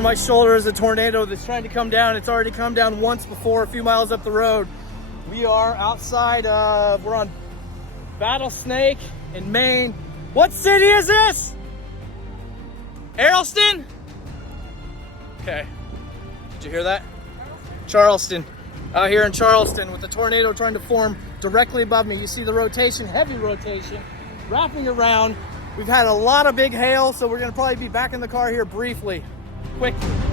Over my shoulder is a tornado that's trying to come down. It's already come down once before, a few miles up the road. We are outside of, we're on Rattlesnake in Maine. What city is this? Charleston? Okay. Did you hear that? Charleston. Out here in Charleston with the tornado trying to form directly above me. You see the rotation, heavy rotation, wrapping around. We've had a lot of big hail, so we're gonna probably be back in the car here briefly, quickly.